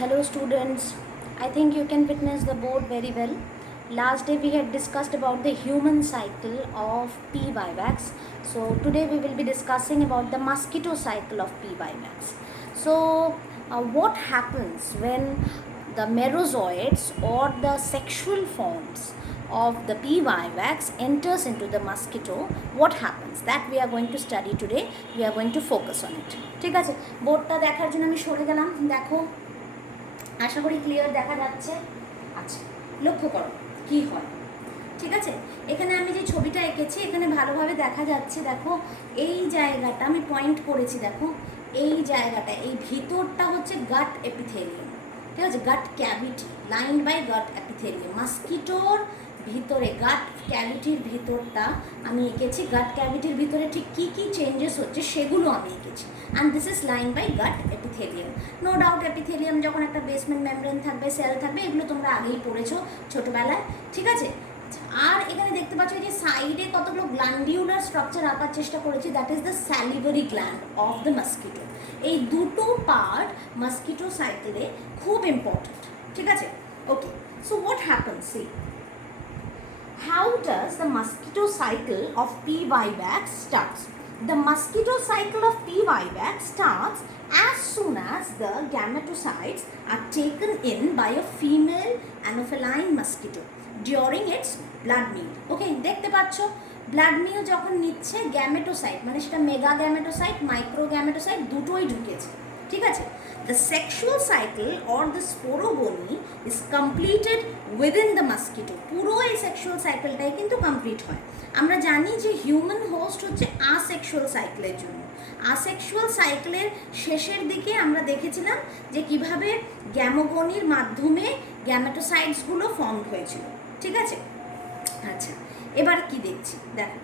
Hello students, I think you can witness the board very well. Last day we had discussed about the human cycle of P. vivax. So today we will be discussing about the mosquito cycle of P. vivax. So what happens when the merozoites or the sexual forms of the P. vivax enters into the mosquito? What happens? That we are going to study today. We are going to focus on it. ঠিক আছে, বোর্ডটা দেখার জন্য আমি সরে গেলাম। দেখো, আশা করি ক্লিয়ার দেখা যাচ্ছে। আচ্ছা, লক্ষ্য করো কি হয়। ঠিক আছে, এখানে আমি যে ছবিটা এঁকেছি এখানে ভালোভাবে দেখা যাচ্ছে। দেখো এই জায়গাটা আমি পয়েন্ট করেছি, দেখো এই জায়গাটা, এই ভিতরটা হচ্ছে গাট এপিথেলিয়াম। ঠিক আছে, gut cavity lined by gut epithelium. মস্কিটোর ভিতরে গাট ক্যাভিটির ভিতরটা আমি এঁকেছি। গাট ক্যাভিটির ভিতরে ঠিক কী কী চেঞ্জেস হচ্ছে সেগুলো আমি এঁকেছি। And this is line by gut epithelium. No doubt epithelium যখন একটা বেসমেন্ট মেমব্রেন থাকবে, সেল থাকবে, এগুলো তোমরা আগেই পড়েছো ছোটোবেলায়। ঠিক আছে, আর এখানে দেখতে পাচ্ছ যে সাইডে কতগুলো গ্ল্যান্ডিউলার স্ট্রাকচার আঁকার চেষ্টা করেছি। That is the salivary gland of the mosquito. এই দুটো পার্ট মস্কিটো সাইকেলে খুব ইম্পর্টেন্ট। ঠিক আছে, okay. So what happens, see how does the mosquito cycle of P. vivax starts? The mosquito cycle of P. vivax starts as soon as the gametocytes are taken in by a female anopheline mosquito during its blood meal. Okay, দেখতে পাচ্ছ blood মিল যখন নিচ্ছে gametocyte, মানে সেটা mega gametocyte, micro gametocyte দুটোই ঢুকেছে। ঠিক আছে, the sexual cycle or the sporogony is completed within the mosquito. পুরো এই সেক্সুয়াল সাইকেলটাই কিন্তু কমপ্লিট হয়। আমরা জানি যে হিউম্যান হোস্ট হচ্ছে আসেক্সুয়াল সাইকেলের জন্য। আসেক্সুয়াল সাইকেলের শেষের দিকে আমরা দেখেছিলাম যে কিভাবে গ্যামোগনির মাধ্যমে গ্যামেটোসাইটসগুলো ফর্ম হয়েছিল। ঠিক আছে, আচ্ছা এবার কি দেখছি, দেখো,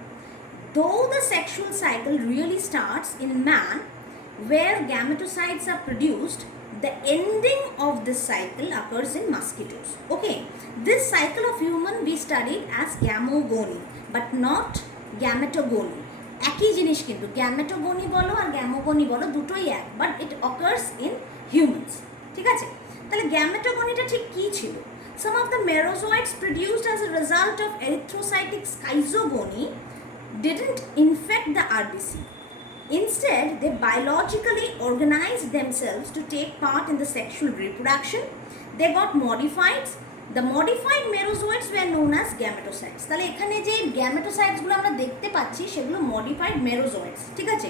though the sexual cycle really starts in man where gametocytes are produced, the ending of this cycle occurs in mosquitoes. Okay, this cycle of human we studied as gamogony but not gametogony. একই জিনিস কিন্তু, gametogony বলো আর গ্যামোগনি বলো দুটোই এক, but it occurs in humans. ঠিক আছে, তাহলে গ্যামেটোগনিটা ঠিক কী ছিল? Some of the merozoites produced as a result of erythrocytic schizogony didn't infect the RBC. Instead, they biologically organized themselves to take part in the sexual reproduction. They got modified. The modified merozoites were known as gametocytes. তাহলে এখানে যে গ্যামেটোসাইটসগুলো আমরা দেখতে পাচ্ছি সেগুলো modified মেরোজয়েডস। ঠিক আছে,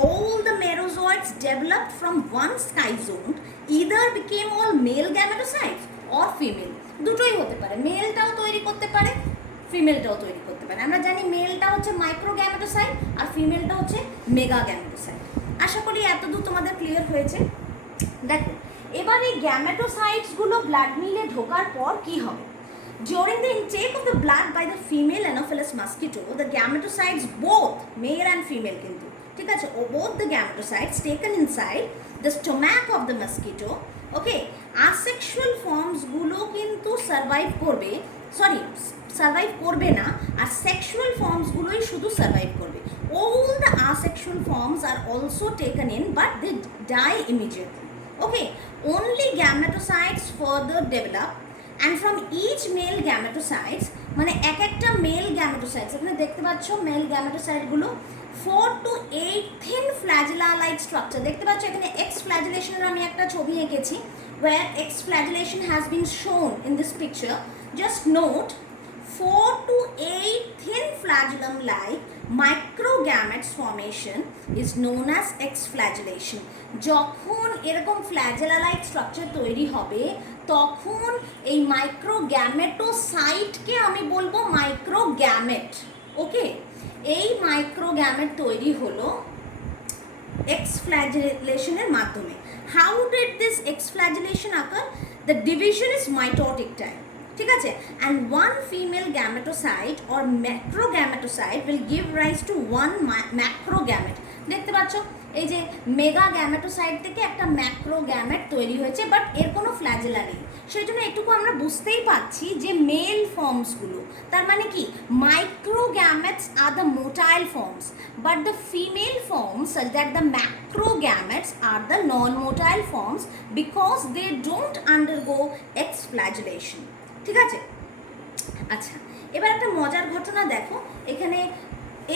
all the merozoites developed from one schizone either became all male gametocytes or female. দুটোই হতে পারে, মেলটাও তৈরি করতে পারে, ফিমেলটাও তৈরি করতে পারে। আমরা জানি মেলটা হচ্ছে মাইক্রো গ্যামেটোসাইট আর ফিমেলটা হচ্ছে মেগা গ্যামেটোসাইট। আশা করি এতদূর তোমাদের ক্লিয়ার হয়েছে। দেখো এবার এই গ্যামেটোসাইটসগুলো ব্লাড মিলে ঢোকার পর কি হবে? During the intake of the blood by the female Anopheles mosquito, the gametocytes, both male and female কিন্তু, ঠিক আছে, both the gametocytes taken inside the stomach of the mosquito, okay, asexual forms গুলো কিন্তু সার্ভাইভ করবে, survive করবে না, আর sexual ফর্মসগুলোই শুধু survive করবে। All the asexual forms are also taken in but they die immediately. Okay, only gametocytes further develop and from each male gametocytes, মানে এক একটা মেল গ্যামেটোসাইটস, এখানে দেখতে পাচ্ছ mail গ্যামেটোসাইটগুলো 4 to 8 thin flagella like structure দেখতে পাচ্ছ। এখানে এক্স ফ্ল্যাজেলেশনের আমি একটা ছবি এঁকেছি, where X flagellation has been shown in this picture. Just note 4 to 8 thin flagellum like microgametes formation is known as X flagellation. যখন এরকম ফ্ল্যাজেলা লাইক স্ট্রাকচার তৈরি হবে তখন এই মাইক্রোগ্যামেটোসাইটকে আমি বলবো মাইক্রোগ্যামেট। ওকে, এই মাইক্রোগ্যামেট তৈরি হলো এক্স ফ্ল্যাজেলেশনের মাধ্যমে। How did this exflagellation occur? The division is mitotic type. ঠিক আছে, and one female gametocyte or macrogametocyte will give rise to one macrogamete. দেখতে পাচ্ছ এই যে মেগা গ্যামেটোসাইট থেকে একটা ম্যাক্রো গ্যামেট তৈরি হয়েছে, বাট এর কোনো ফ্ল্যাজেলা নেই। সেই জন্য এটুকু আমরা বুঝতেই পারছি যে মেল ফর্মসগুলো, তার মানে কি micro gametes are the motile forms, but the female forms that the macro gametes are the non motile forms because they don't undergo exflagellation. ঠিক আছে, আচ্ছা এবার একটা মজার ঘটনা দেখো এখানে।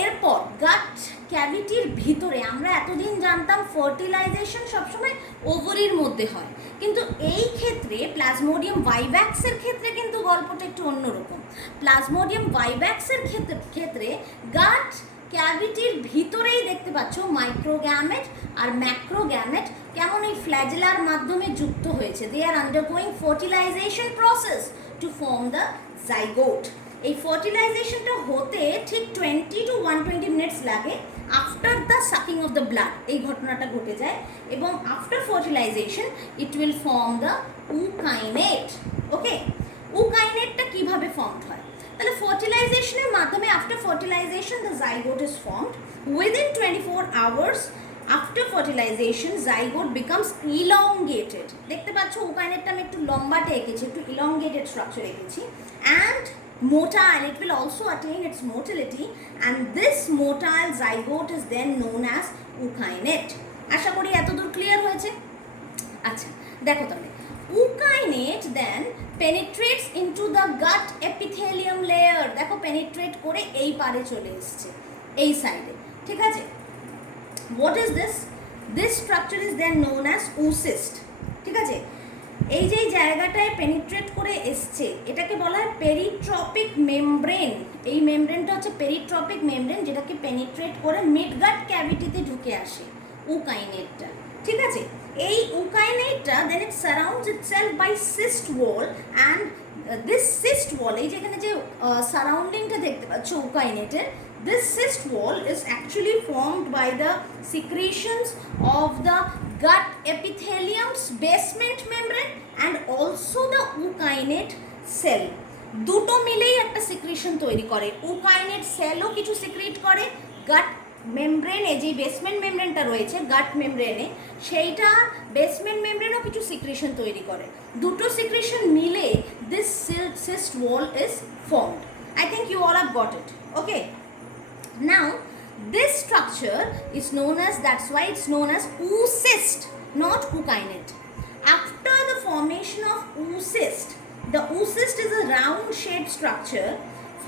এরপর গাট ক্যাভিটির ভিতরে আমরা এতদিন জানতাম ফার্টিলাইজেশন সবসময় ওভারির মধ্যে হয়, কিন্তু এই ক্ষেত্রে প্লাজমোডিয়াম ভাইভ্যাক্সের ক্ষেত্রে কিন্তু গল্পটা একটু অন্যরকম। প্লাজমোডিয়াম ভাইভ্যাক্সের ক্ষেত্রে গাট ক্যাভিটির ভিতরেই দেখতে পাচ্ছ মাইক্রোগ্যামেট আর ম্যাক্রোগ্যামেট কেমন এই ফ্ল্যাজেলার মাধ্যমে যুক্ত হয়েছে। They are undergoing fertilization process to form the zygote. এই ফার্টিলাইজেশনটা হতে ঠিক 20 to 120 মিনিটস লাগে after the sucking of the blood. এই ঘটনাটা ঘটে যায় এবং after fertilization it will form the ookinete. Okay, উকাইনেটটা কিভাবে ফর্মড হয়? তাহলে ফার্টিলাইজেশনের মাধ্যমে after fertilization the zygote is formed within 24 hours. After fertilization zygote becomes elongated. দেখতে পাচ্ছ উকাইনেটটা আমি একটু লম্বাটে এঁকেছি, একটু ইলংগেটেড স্ট্রাকচার এঁকেছি, and motile, it will also attain its motility, and this motile zygote is then known as ookinete. আশা করি এতদূর ক্লিয়ার হয়েছে। আচ্ছা দেখো তাহলে ookinete then penetrates into the gut epithelium layer। দেখো পেনিট্রেট করে এই পারে চলে এসছে এই সাইডে। ঠিক আছে, what is this? This structure is then known as oocyst। ঠিক আছে, এই যে জায়গাটায় পেনিট্রেট করে এসছে এটাকে বলা হয় পেরিট্রপিক মেমব্রেন। এই মেমব্রেনটা হচ্ছে পেরিট্রপিক মেমব্রেন, যেটাকে পেনিট্রেট করে মিডগাট ক্যাভিটিতে ঢুকে আসে উকাইনেটটা। ঠিক আছে, এই উকাইনেটটা then it surrounds itself by cyst wall, and this cyst wall, এই যেখানে যে সারাউন্ডিংটা দেখতে পাচ্ছ উকাইনেটের, this cyst wall is actually formed by the secretions of the gut epithelium's basement membrane and also the ookinete cell। দুটো মিলেই একটা secretion তৈরি করে। উকাইনেট সেলও কিছু সিক্রিট করে, গাট মেমব্রেনে যে বেসমেন্ট মেমব্রেনটা রয়েছে গাট মেমব্রেনে, সেইটা বেসমেন্ট মেমব্রেনও কিছু সিক্রিশন তৈরি করে। দুটো সিক্রিশন মিলে this cyst wall is formed। I think you all have got it. Okay, now this structure is known as, that's why it's known as oocyst, not ookinete. After the formation of oocyst, the oocyst is a round shaped structure.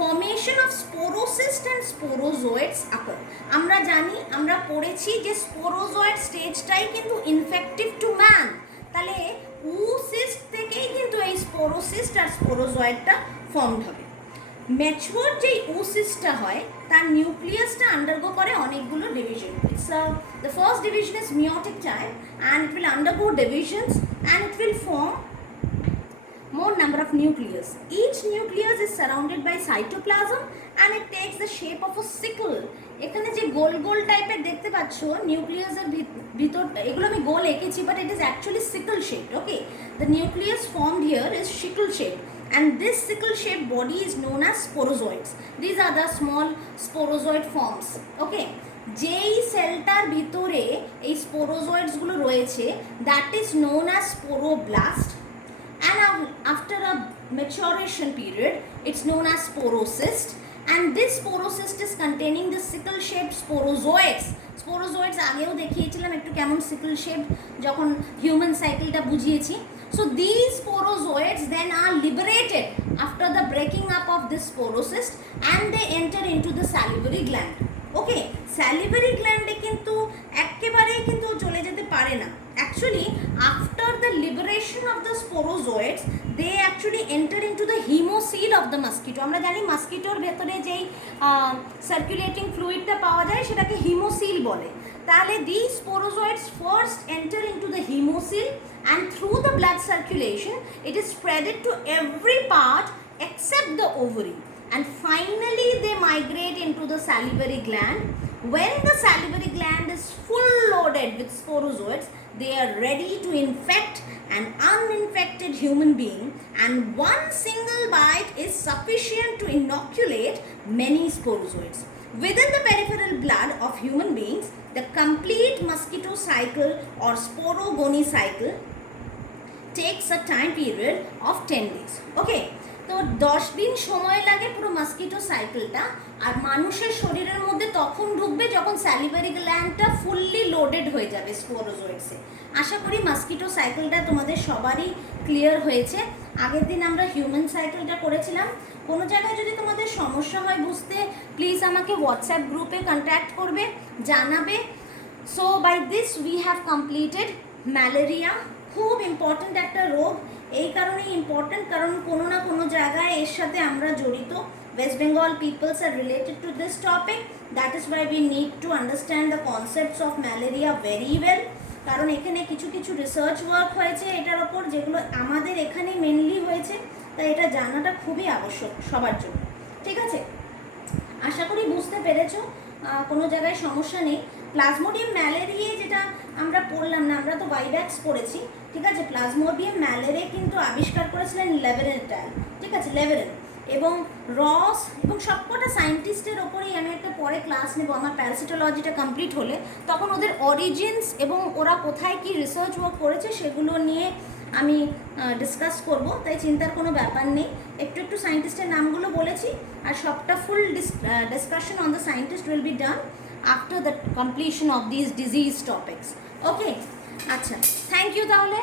Formation of sporocyst and sporozoids occur। আমরা জানি, আমরা পড়েছি যে sporozoite স্টেজটাই কিন্তু infective to man, তাহলে oocyst থেকেই কিন্তু এই স্পোরোসিস্ট আর স্পোরোজয়েডটা ফর্মড হবে। ম্যাচিওর যেই oocyst-টা হয় তার নিউক্লিয়াসটা আন্ডারগো করে অনেকগুলো division. It's the first division is meiotic type and it will undergo divisions and it will form more number of nucleus. Each nucleus is surrounded by cytoplasm and it takes the shape of a sickle। এখানে যে গোল গোল টাইপের দেখতে পাচ্ছ নিউক্লিয়াসের ভিতরটা, এগুলো আমি গোল এঁকেছি but it is actually sickle shaped। Okay, the nucleus formed here is sickle shaped and this sickle shaped body is known as sporozoids। These are the small sporozoid forms। Okay, যেই সেলটার ভিতরে এই স্পোরোজয়েডসগুলো রয়েছে that is known as sporoblast, and after a maturation period it's known as sporocyst, and this sporocyst is containing the sickle shaped sporozoids। sporozoids আগেও দেখিয়েছিলাম একটু কেমন sickle shaped যখন human সাইকেলটা বুঝিয়েছি। So these sporozoids then are liberated after the breaking up of this sporocyst and they enter into the salivary gland। Okay, salivary গ্ল্যান্ডে কিন্তু একেবারেই কিন্তু চলে যেতে পারে না। Actually after the liberation of the sporozoites they actually enter into the haemocoel of the mosquito. আমরা জানি মস্কিটোর ভেতরে যেই সার্কুলেটিং ফ্লুইডটা পাওয়া যায় সেটাকে হিমোসিল বলে। তাহলে these sporozoids first enter into the hemosil and through the blood circulation it is spreaded to every part except the ovary, and finally they migrate into the salivary gland. When the salivary gland is full loaded with sporozoids, they are ready to infect an uninfected human being, and one single bite is sufficient to inoculate many sporozoids। Within the peripheral blood of human beings, the complete mosquito cycle or sporogony cycle takes a time period of 10 days. Okay, তো 10 দিন সময় লাগে পুরো mosquito সাইকেলটা, আর মানুষের শরীরের মধ্যে তখন ঢুকবে যখন স্যালিভারি গ্ল্যান্ডটা ফুললি লোডেড হয়ে যাবে স্পোরোজোয়েটসে। আশা করি মস্কিটো সাইকেলটা তোমাদের সবারই ক্লিয়ার হয়েছে। আগের দিন আমরা হিউম্যান সাইকেলটা করেছিলাম। কোনো জায়গায় যদি তোমাদের সমস্যা হয় বুঝতে, প্লিজ আমাকে হোয়াটসঅ্যাপ গ্রুপে কন্ট্যাক্ট করবে, জানাবে। So by this we have completed malaria. খুব ইম্পর্ট্যান্ট একটা রোগ, এই কারণেই ইম্পর্ট্যান্ট কারণ কোনো না কোনো জায়গায় এর সাথে আমরা জড়িত। West Bengal peoples are related to this topic. That is why we need to understand the concepts of malaria very well. কারণ এখানে কিছু কিছু রিসার্চ ওয়ার্ক হয়েছে এটার ওপর, যেগুলো আমাদের এখানে মেনলি হয়েছে, তাই এটা জানাটা খুবই আবশ্যক সবার জন্য। ঠিক আছে, আশা করি বুঝতে পেরেছো, কোনো জায়গায় সমস্যা নেই। প্লাজমোডিয়াম ম্যালেরিয়া যেটা আমরা পড়লাম না, আমরা তো ভাইভ্যাক্স পড়েছি, ঠিক আছে। প্লাজমোডিয়াম ম্যালেরিয়া কিন্তু আবিষ্কার করেছিলেন লেভেরেন্টাল, ঠিক আছে, লেভেরেন এবং রস এবং সবকটা সায়েন্টিস্টের ওপরেই আমি একটা পরে ক্লাস নেব আমার প্যারাসিটোলজিটা কমপ্লিট হলে, তখন ওদের অরিজিনস এবং ওরা কোথায় কি রিসার্চ ওয়ার্ক করেছে সেগুলো নিয়ে আমি ডিসকাস করব, তাই চিন্তার কোনো ব্যাপার নেই। একটু একটু সায়েন্টিস্টের নামগুলো বলেছি, আর সবটা full discussion on the scientist will be done after the completion of this disease topics. Okay, আচ্ছা, থ্যাংক ইউ তাহলে।